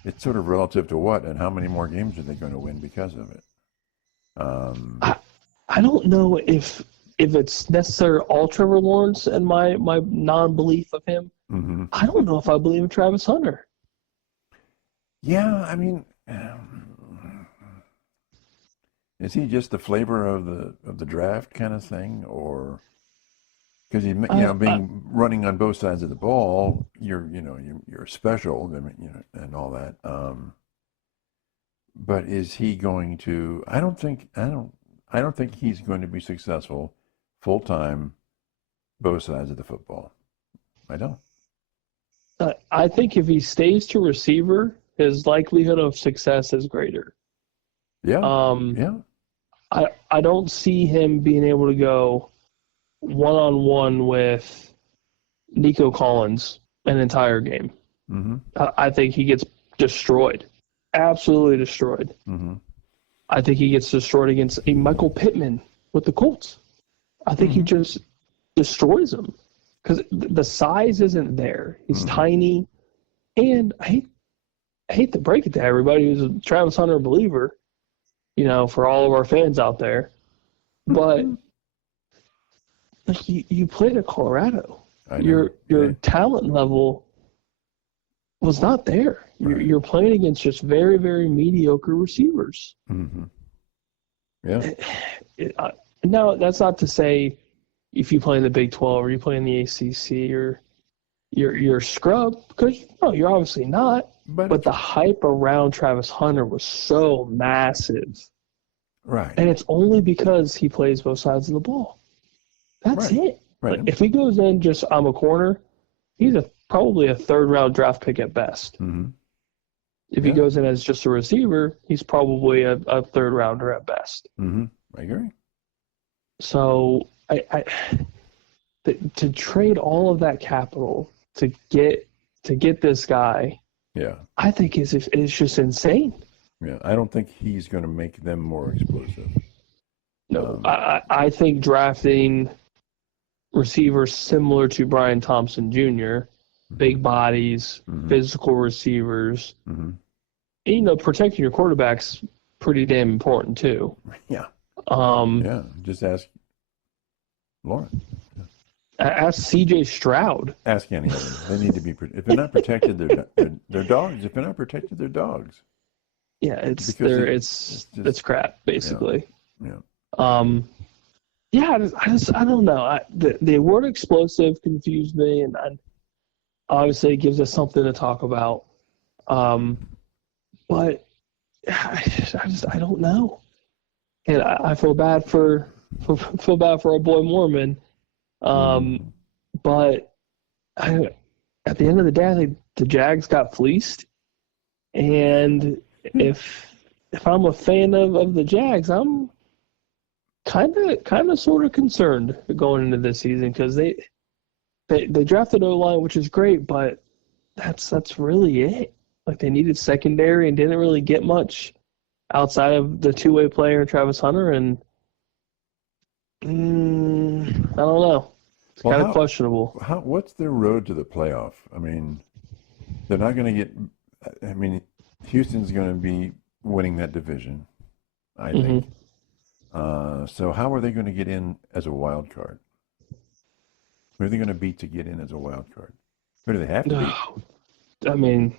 It's sort of relative to what and how many more games are they going to win because of it. I don't know if it's necessarily all Trevor Lawrence and my non-belief of him. I don't know if I believe in Travis Hunter. Yeah, I mean, is he just the flavor of the draft kind of thing, or because being running on both sides of the ball, you're special, I mean, and all that. But is he going to? I don't think he's going to be successful full time, both sides of the football. I don't. I think if he stays to receiver, his likelihood of success is greater. Yeah. I don't see him being able to go one-on-one with Nico Collins an entire game. I think he gets destroyed. Absolutely destroyed. I think he gets destroyed against a Michael Pittman with the Colts. I think he just destroys him because the size isn't there. He's tiny. And I hate to break it to everybody who's a Travis Hunter believer, for all of our fans out there. But you played at Colorado. Your talent level was not there. Right. You're playing against just very, very mediocre receivers. Yeah. Now, that's not to say if you play in the Big 12 or you play in the ACC or you're scrub, because you're obviously not. But the hype around Travis Hunter was so massive. Right. And it's only because he plays both sides of the ball. That's it. Right. Like, if he goes in just I'm a corner, he's probably a third-round draft pick at best. If he goes in as just a receiver, he's probably a third-rounder at best. I agree. So to trade all of that capital to get this guy, Yeah. I think is just insane. Yeah. I don't think he's going to make them more explosive. No, I think drafting receivers similar to Brian Thompson Jr., big bodies, physical receivers, and, protecting your quarterback's pretty damn important too. Yeah. Yeah. Just ask Lauren. Ask C.J. Stroud. Ask any of them. They need to be. If they're not protected, they're dogs. If they're not protected, they're dogs. Yeah, it's crap basically. Yeah. I don't know. The word explosive confused me, and obviously it gives us something to talk about. But I don't know, and I feel bad for our boy Mormon. But at the end of the day, I think the Jags got fleeced, and if I'm a fan of the Jags, I'm kind of sort of concerned going into this season because they drafted O-line, which is great, but that's really it. Like, they needed secondary and didn't really get much outside of the two-way player Travis Hunter, and I don't know. It's kind of questionable. What's their road to the playoff? I mean, they're not going to get. I mean, Houston's going to be winning that division, I think. So how are they going to get in as a wild card? Who are they going to beat to get in as a wild card? Who do they have to beat? I mean,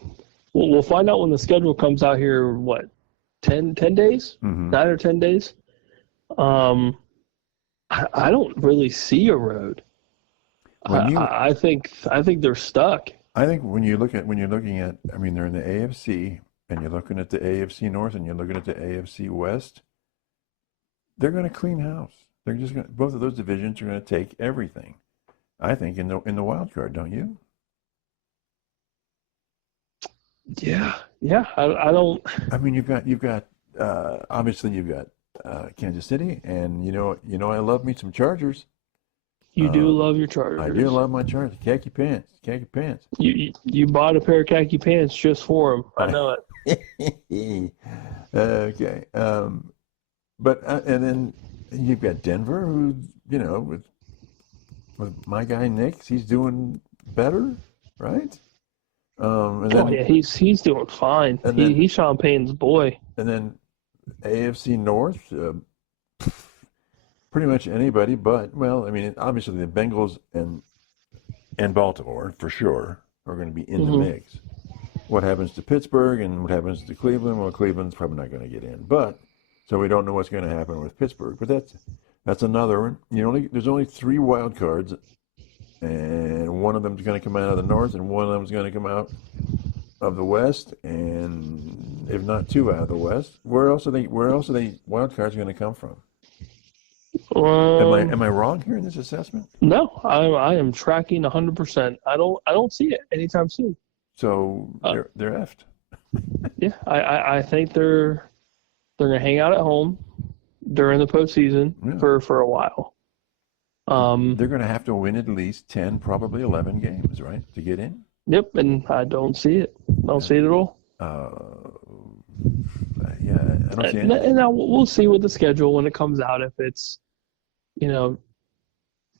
we'll find out when the schedule comes out here. What, 10 days? 9 or 10 days? I don't really see a road. I think they're stuck. I think when you're looking at, I mean, they're in the AFC, and you're looking at the AFC North, and you're looking at the AFC West. They're going to clean house. They're just going. Both of those divisions are going to take everything. I think in the wild card, don't you? Yeah. I don't. I mean, you've got obviously you've got Kansas City, and you know I love me some Chargers. You do love your Chargers. I do love my Chargers. Khaki pants. You bought a pair of khaki pants just for them. I know it. Okay. But and then you've got Denver, who with my guy Nick, he's doing better, right? And then, he's doing fine. He's Sean Payton's boy. And then AFC North, pretty much anybody but, well, I mean, obviously the Bengals and Baltimore for sure are going to be in the mix. What happens to Pittsburgh and what happens to Cleveland? Well, Cleveland's probably not going to get in, but so we don't know what's going to happen with Pittsburgh. But that's another one. There's only 3 wild cards, and one of them's going to come out of the North, and one of them's going to come out of the West, and if not 2 out of the West, where else are they wild cards going to come from? Am I wrong here in this assessment? No, I am tracking 100%. I don't see it anytime soon. So they're effed. Yeah, I think they're going to hang out at home during the postseason for a while. They're going to have to win at least 10, probably 11 games, right, to get in? Yep, and I don't see it. I don't see it at all. Yeah, I don't see it. And now we'll see with the schedule when it comes out if it's,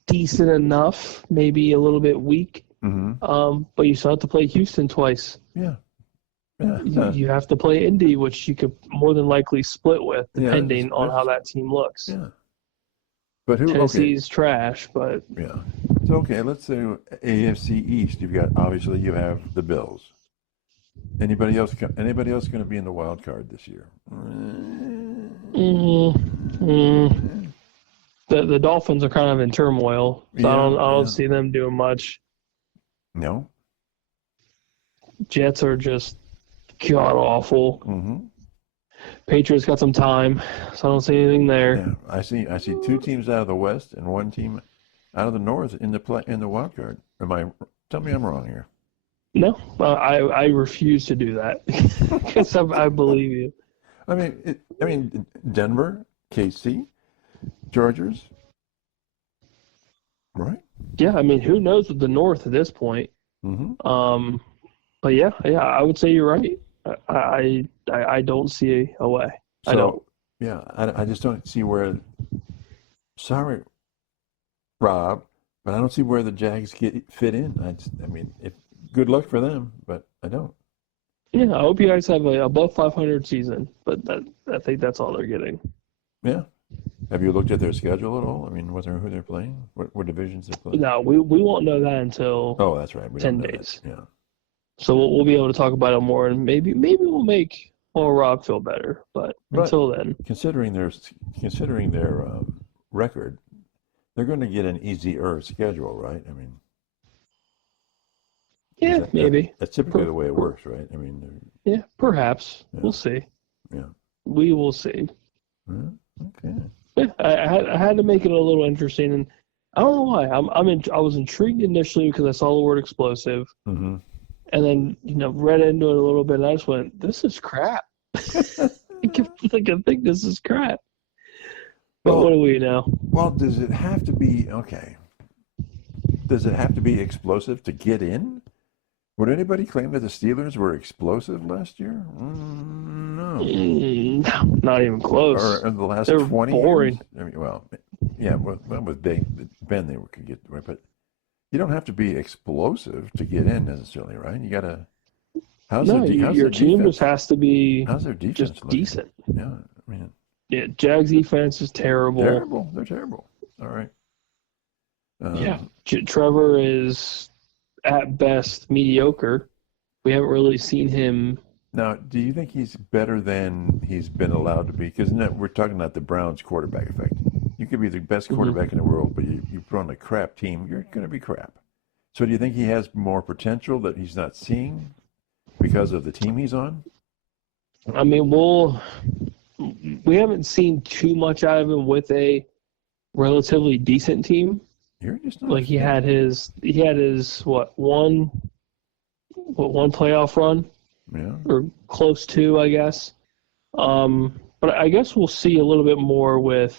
decent enough, maybe a little bit weak. But you still have to play Houston twice. Yeah. You have to play Indy, which you could more than likely split with, depending on how that team looks. Yeah. But Tennessee's trash, but yeah. So okay, let's say AFC East. You have the Bills. Anybody else going to be in the wild card this year? The Dolphins are kind of in turmoil, so I don't see them doing much. No. Jets are just god awful. Patriots got some time, so I don't see anything there. Yeah, I see 2 teams out of the West and 1 team out of the North in the wild card. Tell me I'm wrong here. No, I refuse to do that because I believe you. I mean, Denver, KC, Chargers, Right. Yeah, I mean, who knows with the North at this point? Mm-hmm. But yeah, I would say you're right. I don't see a way. I don't. So, yeah, I just don't see where. Sorry, Rob, but I don't see where the Jags fit in. I mean, good luck for them, but I don't. Yeah, I hope you guys have a above 500 season, but I think that's all they're getting. Yeah. Have you looked at their schedule at all? I mean, who they're playing? What divisions they're playing? No, we won't know that until Oh, that's right. We 10 don't know days. that. Yeah. So we'll be able to talk about it more, and maybe we'll make Rob feel better. But until then, considering their record, they're going to get an easier schedule, right? I mean, yeah, maybe. That's typically the way it works, right? I mean, yeah, perhaps. Yeah. We'll see. Yeah. We will see. Okay. Yeah, I had to make it a little interesting, and I don't know why. I was intrigued initially because I saw the word explosive, Mm-hmm. and then read into it a little bit, and I just went, "This is crap." I think this is crap. But what do we know? Well, does it have to be okay? Does it have to be explosive to get in? Would anybody claim that the Steelers were explosive last year? No. No, not even close. Or in the last They're 20 boring. years? I mean, well, yeah, with Ben, they could get away, but you don't have to be explosive to get in necessarily, right? You got to. Your team just has to be. How's their defense just looking? decent? Yeah, I mean. Yeah, Jags defense is terrible. Terrible. They're terrible. All right. Yeah, Trevor is at best mediocre. We haven't really seen him. Now, do you think he's better than he's been allowed to be? Because we're talking about the Browns quarterback effect. You could be the best quarterback in the world, but you put on a crap team, you're going to be crap. So do you think he has more potential that he's not seeing because of the team he's on? I mean, we haven't seen too much out of him with a relatively decent team. You're just not like he had his one playoff run, yeah, or close to, I guess. But I guess we'll see a little bit more with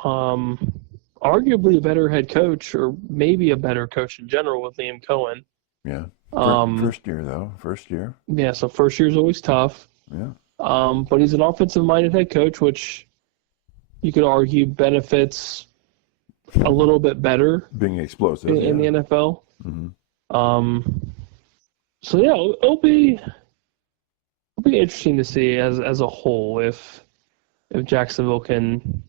arguably a better head coach, or maybe a better coach in general with Liam Cohen. Yeah. First year though. First year. Yeah, so first year is always tough. Yeah. But he's an offensive-minded head coach, which you could argue benefits a little bit better being explosive in the NFL. Mm-hmm. So yeah, it'll be interesting to see as a whole if Jacksonville can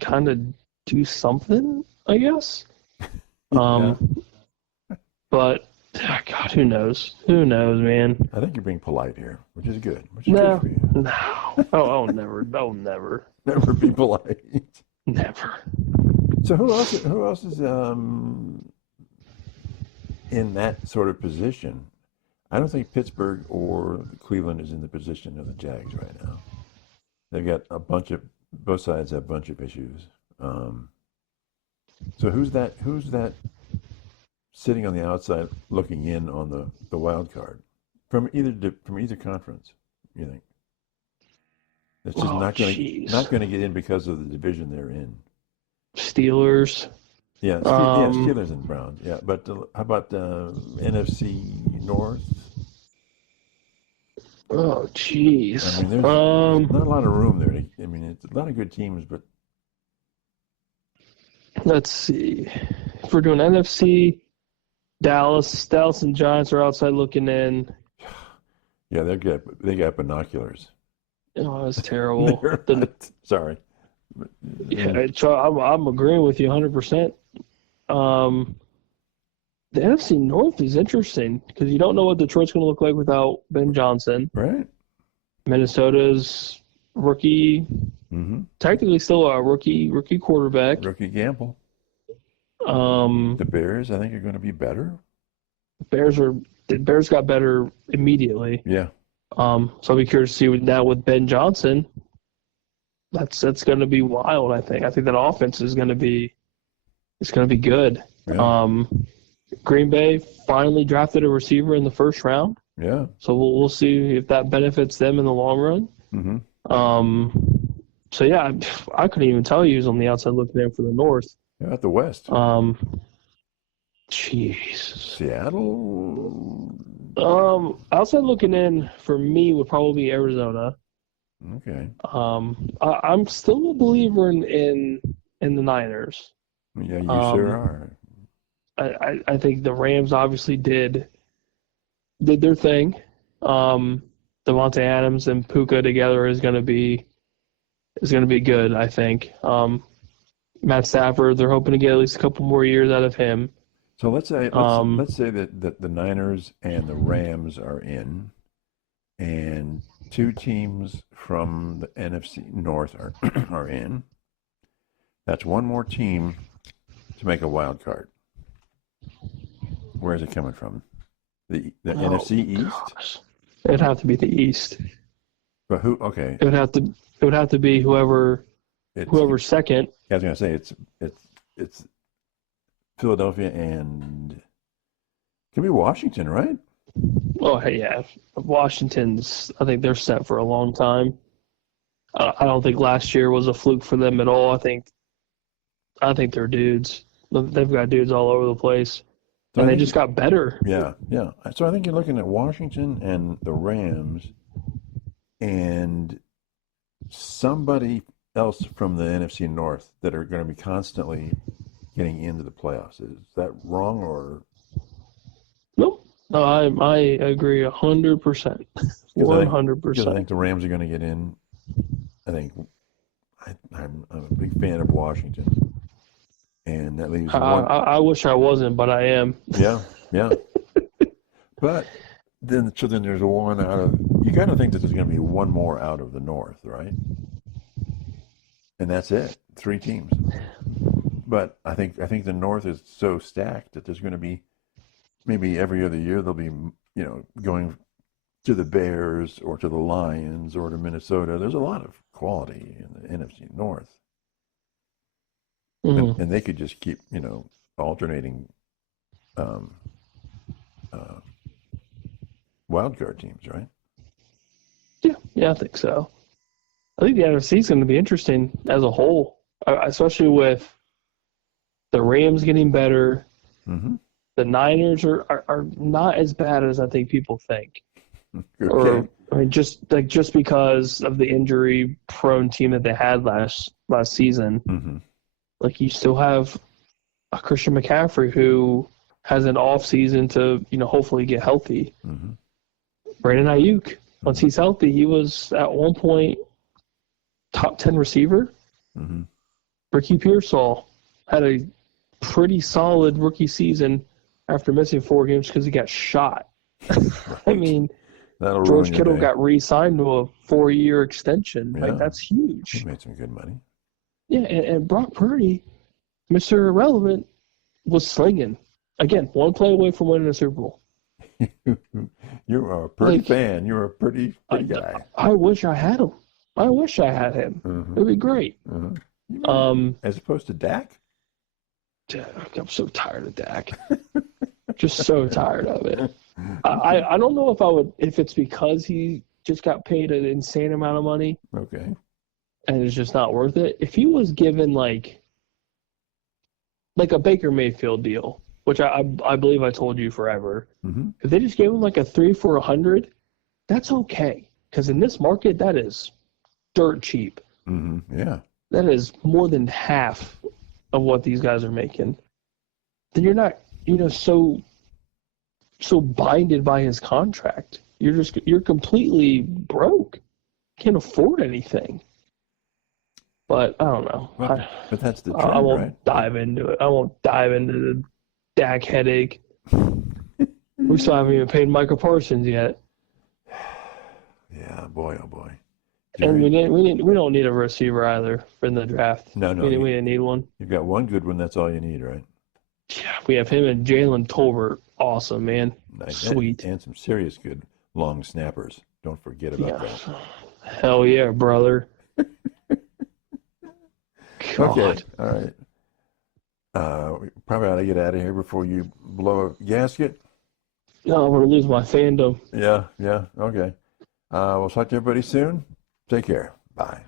kind of do something, I guess. But God, who knows? Who knows, man? I think you're being polite here, which is good. No, good for you. no. Oh, never. Oh, never. Never be polite. Never. So who else is in that sort of position? I don't think Pittsburgh or Cleveland is in the position of the Jags right now. They've got both sides have a bunch of issues. So who's that sitting on the outside looking in on the wild card from either conference, you think? It's just not going to get in because of the division they're in. Steelers. Yeah, Steelers and Browns. Yeah, but how about NFC North? Oh, jeez. I mean, there's not a lot of room there. I mean, it's a lot of good teams, but let's see. If we're doing NFC, Dallas and Giants are outside looking in. Yeah, they got binoculars. Oh, that's terrible. Sorry. Yeah, I'm agreeing with you 100%. The NFC North is interesting because you don't know what Detroit's going to look like without Ben Johnson. Right. Minnesota's rookie, technically still a rookie quarterback. Rookie Gamble. The Bears, I think, are going to be better. The Bears got better immediately. Yeah. So I'll be curious to see now with Ben Johnson. That's going to be wild. I think that offense is going to be good. Yeah. Green Bay finally drafted a receiver in the first round. Yeah. So we'll see if that benefits them in the long run. Mm-hmm. So yeah, I couldn't even tell you who's on the outside looking in for the North. How about the West? Jesus. Seattle? Outside looking in for me would probably be Arizona. Okay. I'm still a believer in the Niners. Yeah, you sure are. I think the Rams obviously did their thing. Devontae Adams and Puka together is going to be good, I think. Matt Stafford, they're hoping to get at least a couple more years out of him. So let's say that the Niners and the Rams are in, and two teams from the NFC North are in. That's one more team to make a wild card. Where is it coming from? The NFC East? Gosh. It'd have to be the East. But who? Okay. It would have to be whoever's second. I was gonna say it's Philadelphia and could be Washington, right? Oh yeah, Washington's. I think they're set for a long time. I don't think last year was a fluke for them at all. I think they're dudes. They've got dudes all over the place, and they just got better. Yeah. So I think you're looking at Washington and the Rams, and somebody else from the NFC North that are going to be constantly getting into the playoffs. Is that wrong or? Nope. No, I agree 100%. 100%. Because I think the Rams are going to get in. I think I'm a big fan of Washington, and that leaves one. I wish I wasn't, but I am. Yeah. But then there's one out of. You got to think that there's going to be one more out of the North, right? And that's it. 3 teams. But I think the North is so stacked that there's going to be maybe every other year they'll be going to the Bears or to the Lions or to Minnesota. There's a lot of quality in the NFC North, and they could just keep alternating wild card teams, right? Yeah, I think so. I think the NFC is going to be interesting as a whole, especially with the Rams getting better. Mm-hmm. The Niners are not as bad as I think people think. Okay. Or I mean, just because of the injury-prone team that they had last season, mm-hmm. like you still have a Christian McCaffrey who has an off season to hopefully get healthy. Mm-hmm. Brandon Ayuk, once he's healthy, he was at one point top 10 receiver. Mm-hmm. Ricky Pearsall had a pretty solid rookie season after missing 4 games because he got shot. I mean, George Kittle got re-signed to a 4-year extension. Yeah. Like, that's huge. He made some good money. Yeah, and Brock Purdy, Mr. Irrelevant, was slinging. Again, one play away from winning a Super Bowl. You're a pretty fan. You're a pretty guy. I wish I had him. Mm-hmm. It'd be great. Mm-hmm. As opposed to Dak? I'm so tired of Dak. Just so tired of it. I don't know if it's because he just got paid an insane amount of money. Okay. And it's just not worth it. If he was given like a Baker Mayfield deal, which I believe I told you forever, mm-hmm. if they just gave him like a 3 for $100, that's okay. Because in this market, that is dirt cheap. Mm-hmm. Yeah. That is more than half of what these guys are making. Then you're not, so binded by his contract. You're completely broke. Can't afford anything. But I don't know. But that's the trend, I won't right? dive into it. I won't dive into the Dak headache. We still haven't even paid Michael Parsons yet. Yeah, boy, oh boy. And we don't need a receiver either in the draft. No. We didn't need one. You've got one good one. That's all you need, right? Yeah, we have him and Jalen Tolbert. Awesome, man. Nice. Sweet. And some serious good long snappers. Don't forget about that. Hell yeah, brother. God. Okay, all right. We probably ought to get out of here before you blow a gasket. No, I'm going to lose my fandom. Yeah, okay. We'll talk to everybody soon. Take care. Bye.